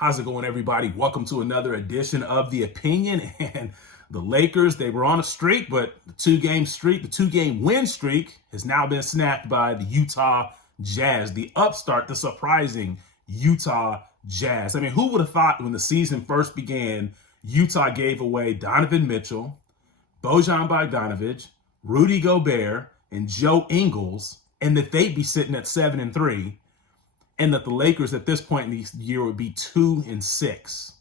How's it going, everybody? Welcome to another edition of The Opinion. And the Lakers, they were on a streak, but the two-game win streak has now been snapped by the Utah Jazz, the upstart, the surprising Utah Jazz. I mean, who would have thought when the season first began, Utah gave away Donovan Mitchell, Bojan Bogdanovic, Rudy Gobert, and Joe Ingles, and that they'd be sitting at 7-3. And that the Lakers at this point in the year would be 2-6.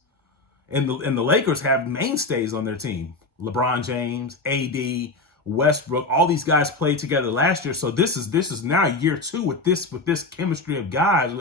And the Lakers have mainstays on their team. LeBron James, AD, Westbrook, all these guys played together last year. So this is now year two with this chemistry of guys,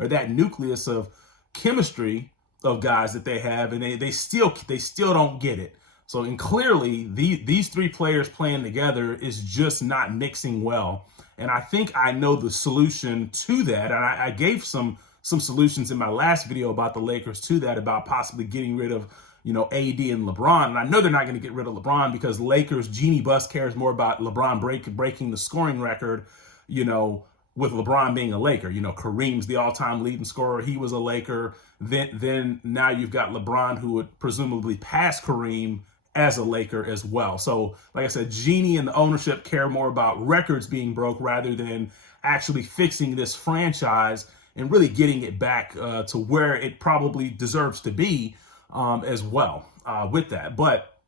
or that nucleus of chemistry of guys that they have, and they still don't get it. So, and clearly these three players playing together is just not mixing well. And I think I know the solution to that. And I gave some solutions in my last video about the Lakers to that, about possibly getting rid of, AD and LeBron. And I know they're not going to get rid of LeBron because Lakers Genie Bus cares more about LeBron breaking the scoring record, with LeBron being a Laker. Kareem's the all-time leading scorer. He was a Laker. Then now you've got LeBron, who would presumably pass Kareem as a Laker as well. So, like I said, Genie and the ownership care more about records being broke rather than actually fixing this franchise and really getting it back to where it probably deserves to be as well with that. But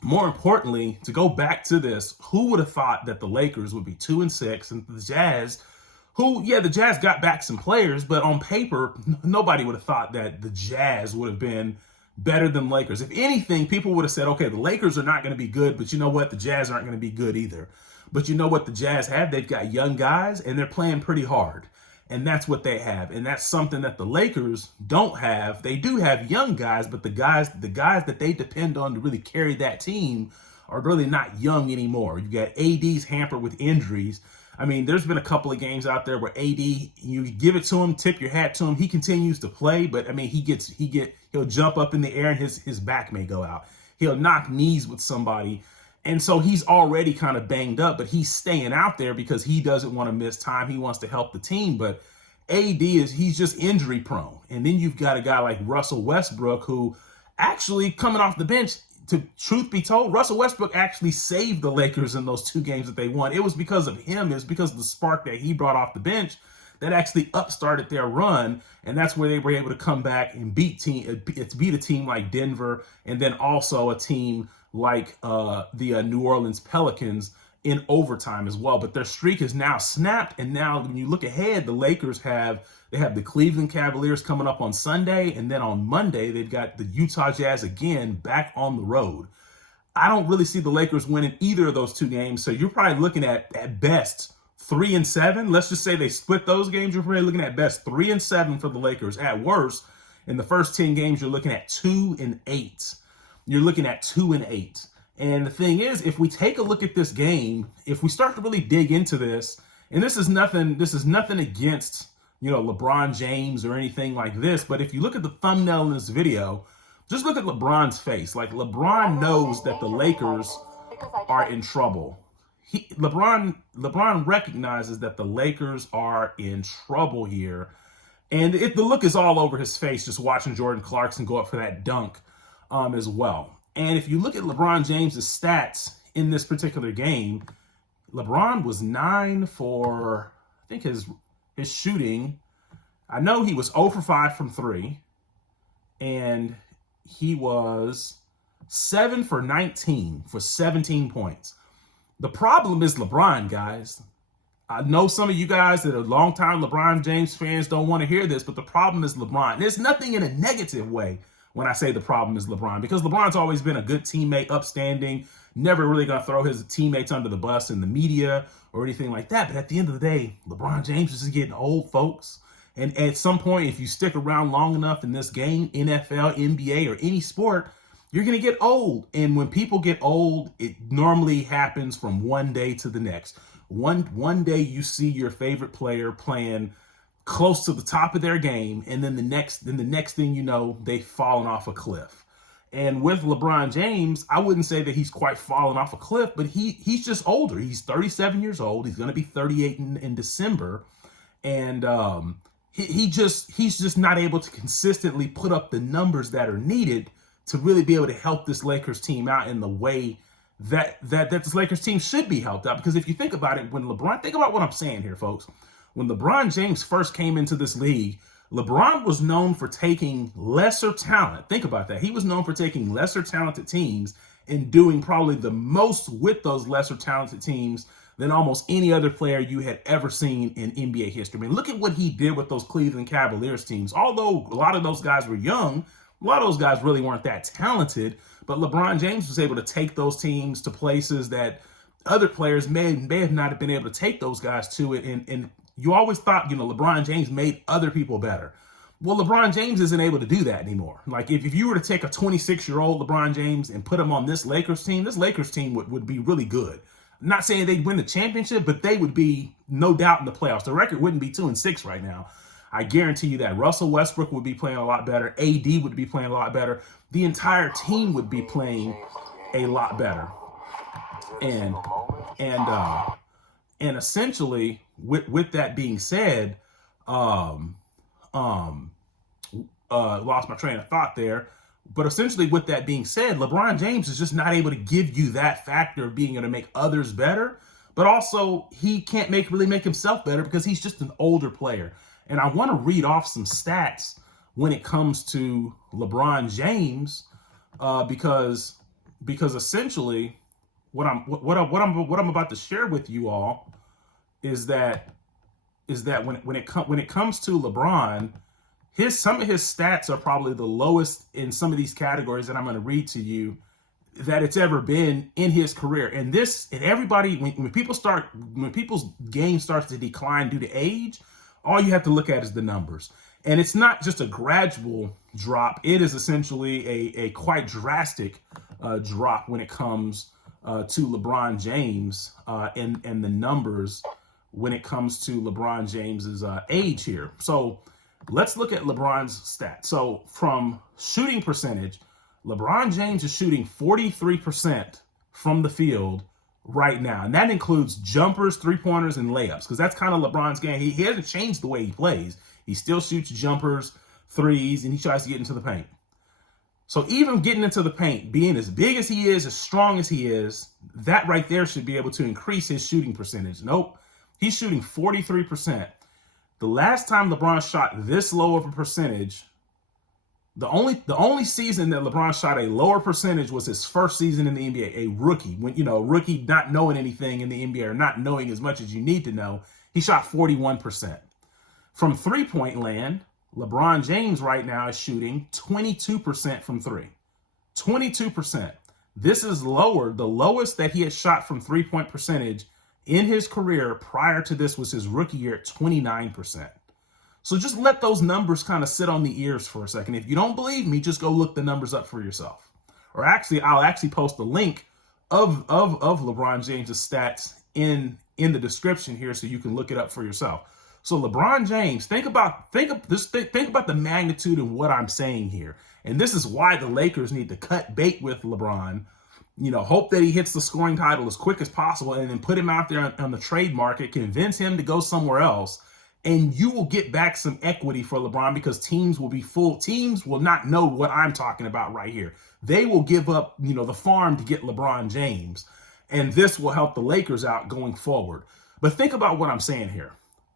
more importantly, to go back to this, who would have thought that the Lakers would be 2-6 and the Jazz, the Jazz got back some players, but on paper, nobody would have thought that the Jazz would have been better than Lakers. If anything, people would have said, okay, the Lakers are not going to be good, but you know what? The Jazz aren't going to be good either. But you know what the Jazz have? They've got young guys, and they're playing pretty hard. And that's what they have. And that's something that the Lakers don't have. They do have young guys, but the guys that they depend on to really carry that team are really not young anymore. You got AD's hampered with injuries. I mean, there's been a couple of games out there where AD, you give it to him, tip your hat to him, he continues to play, but I mean, he'll jump up in the air and his back may go out. He'll knock knees with somebody. And so he's already kind of banged up, but he's staying out there because he doesn't want to miss time. He wants to help the team, but he's just injury prone. And then you've got a guy like Russell Westbrook, who actually coming off the bench, to truth be told, Russell Westbrook actually saved the Lakers in those two games that they won. It was because of him. It was because of the spark that he brought off the bench that actually upstarted their run. And that's where they were able to come back and beat a team like Denver, and then also a team like the New Orleans Pelicans in overtime as well. But their streak is now snapped. And now when you look ahead, the Lakers have the Cleveland Cavaliers coming up on Sunday. And then on Monday, they've got the Utah Jazz again back on the road. I don't really see the Lakers winning either of those two games. So you're probably looking at best 3-7. Let's just say they split those games. You're probably looking at best 3-7 for the Lakers. At worst, in the first 10 games, you're looking at 2-8. You're looking at 2-8. And the thing is, if we take a look at this game, if we start to really dig into this, and this is nothing against, LeBron James or anything like this, but if you look at the thumbnail in this video, just look at LeBron's face. Like, LeBron knows that the Lakers are in trouble. LeBron recognizes that the Lakers are in trouble here. And the look is all over his face just watching Jordan Clarkson go up for that dunk as well. And if you look at LeBron James's stats in this particular game, LeBron was 9 for, I think his shooting. I know he was 0 for 5 from 3, and he was 7 for 19 for 17 points. The problem is LeBron, guys. I know some of you guys that are longtime LeBron James fans don't want to hear this, but the problem is LeBron. There's nothing in a negative way when I say the problem is LeBron, because LeBron's always been a good teammate, upstanding, never really going to throw his teammates under the bus in the media or anything like that. But at the end of the day, LeBron James is just getting old, folks. And at some point, if you stick around long enough in this game, NFL, NBA, or any sport, you're going to get old. And when people get old, it normally happens from one day to the next. One day you see your favorite player playing close to the top of their game, and then the next thing you know, they've fallen off a cliff. And with LeBron James, I wouldn't say that he's quite fallen off a cliff, but he's just older. He's 37 years old. He's going to be 38 in December. And he's just not able to consistently put up the numbers that are needed to really be able to help this Lakers team out in the way that this Lakers team should be helped out. Because if you think about it, think about what I'm saying here, folks. When LeBron James first came into this league, LeBron was known for taking lesser talent. Think about that. He was known for taking lesser talented teams and doing probably the most with those lesser talented teams than almost any other player you had ever seen in NBA history. I mean, look at what he did with those Cleveland Cavaliers teams. Although a lot of those guys were young, a lot of those guys really weren't that talented, but LeBron James was able to take those teams to places that other players may have not been able to take those guys to. And you always thought, LeBron James made other people better. Well, LeBron James isn't able to do that anymore. Like, if you were to take a 26-year-old LeBron James and put him on this Lakers team would be really good. I'm not saying they'd win the championship, but they would be no doubt in the playoffs. The record wouldn't be 2-6 right now. I guarantee you that. Russell Westbrook would be playing a lot better. AD would be playing a lot better. The entire team would be playing a lot better. And essentially, with that being said, lost my train of thought there. But essentially, with that being said, LeBron James is just not able to give you that factor of being able to make others better. But also, he can't really make himself better because he's just an older player. And I want to read off some stats when it comes to LeBron James, because essentially, what I'm about to share with you all is that when it comes to LeBron, some of his stats are probably the lowest in some of these categories that I'm going to read to you that it's ever been in his career. And everybody, when people's game starts to decline due to age, all you have to look at is the numbers. And it's not just a gradual drop. It is essentially a quite drastic drop when it comes to LeBron James and the numbers when it comes to LeBron James's age here. So let's look at LeBron's stats. So from shooting percentage, LeBron James is shooting 43% from the field right now. And that includes jumpers, three-pointers, and layups, because that's kind of LeBron's game. He hasn't changed the way he plays. He still shoots jumpers, threes, and he tries to get into the paint. So even getting into the paint, being as big as he is, as strong as he is, that right there should be able to increase his shooting percentage. Nope. He's shooting 43%. The last time LeBron shot this low of a percentage, the only season that LeBron shot a lower percentage was his first season in the NBA, a rookie. When, a rookie not knowing anything in the NBA or not knowing as much as you need to know, he shot 41%. From three-point land, LeBron James right now is shooting 22% from three. 22%. This is lower. The lowest that he had shot from three-point percentage in his career prior to this was his rookie year at 29%. So just let those numbers kind of sit on the ears for a second. If you don't believe me, just go look the numbers up for yourself. Or actually, I'll actually post a link of LeBron James' stats in the description here so you can look it up for yourself. So LeBron James, think about the magnitude of what I'm saying here. And this is why the Lakers need to cut bait with LeBron. Hope that he hits the scoring title as quick as possible and then put him out there on the trade market, convince him to go somewhere else. And you will get back some equity for LeBron because teams will be full. Teams will not know what I'm talking about right here. They will give up, the farm to get LeBron James. And this will help the Lakers out going forward. But think about what I'm saying here.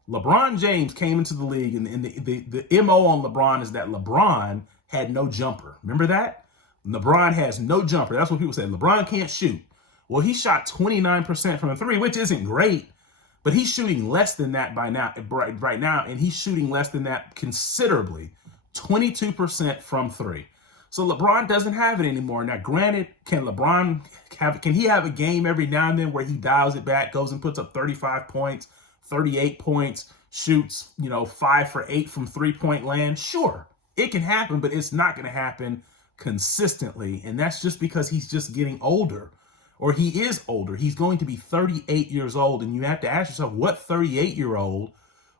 LeBron James came into the league, and the MO on LeBron is that LeBron had no jumper. Remember that? LeBron has no jumper. That's what people say. LeBron can't shoot. Well, he shot 29% from the three, which isn't great. But he's shooting less than that right now, and he's shooting less than that considerably, 22% from three. So LeBron doesn't have it anymore. Now, granted, can he have a game every now and then where he dials it back, goes and puts up 35 points, 38 points, shoots, 5 for 8 from three-point land? Sure, it can happen, but it's not going to happen consistently, and that's just because he's just getting older. Or he is older. He's going to be 38 years old. And you have to ask yourself, what 38-year-old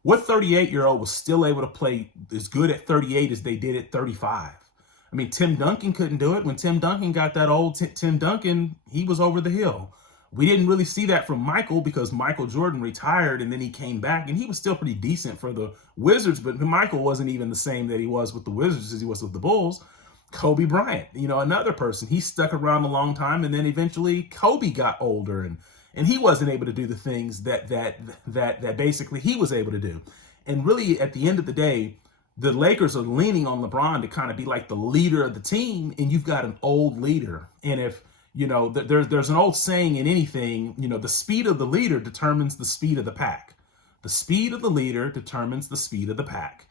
was still able to play as good at 38 as they did at 35? I mean, Tim Duncan couldn't do it. When Tim Duncan got that old, Tim Duncan, he was over the hill. We didn't really see that from Michael because Michael Jordan retired and then he came back and he was still pretty decent for the Wizards, but Michael wasn't even the same that he was with the Wizards as he was with the Bulls. Kobe Bryant, another person, he stuck around a long time, and then eventually Kobe got older and he wasn't able to do the things that basically he was able to do. And really, at the end of the day, the Lakers are leaning on LeBron to kind of be like the leader of the team, and you've got an old leader. And if there's an old saying in anything, the speed of the leader determines the speed of the pack. The speed of the leader determines the speed of the pack.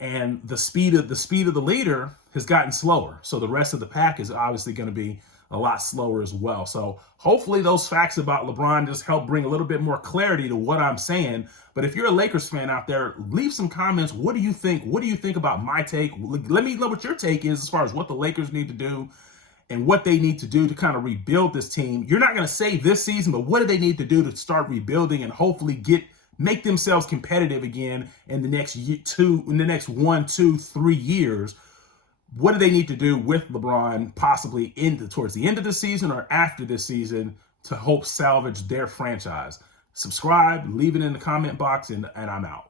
And the speed of the leader has gotten slower. So the rest of the pack is obviously going to be a lot slower as well. So hopefully those facts about LeBron just help bring a little bit more clarity to what I'm saying. But if you're a Lakers fan out there, leave some comments. What do you think? What do you think about my take? Let me know what your take is as far as what the Lakers need to do and what they need to do to kind of rebuild this team. You're not going to say this season, but what do they need to do to start rebuilding and hopefully make themselves competitive again in the next 1, 2, 3 years? What do they need to do with LeBron possibly towards the end of the season or after this season to help salvage their franchise? Subscribe, leave it in the comment box, and I'm out.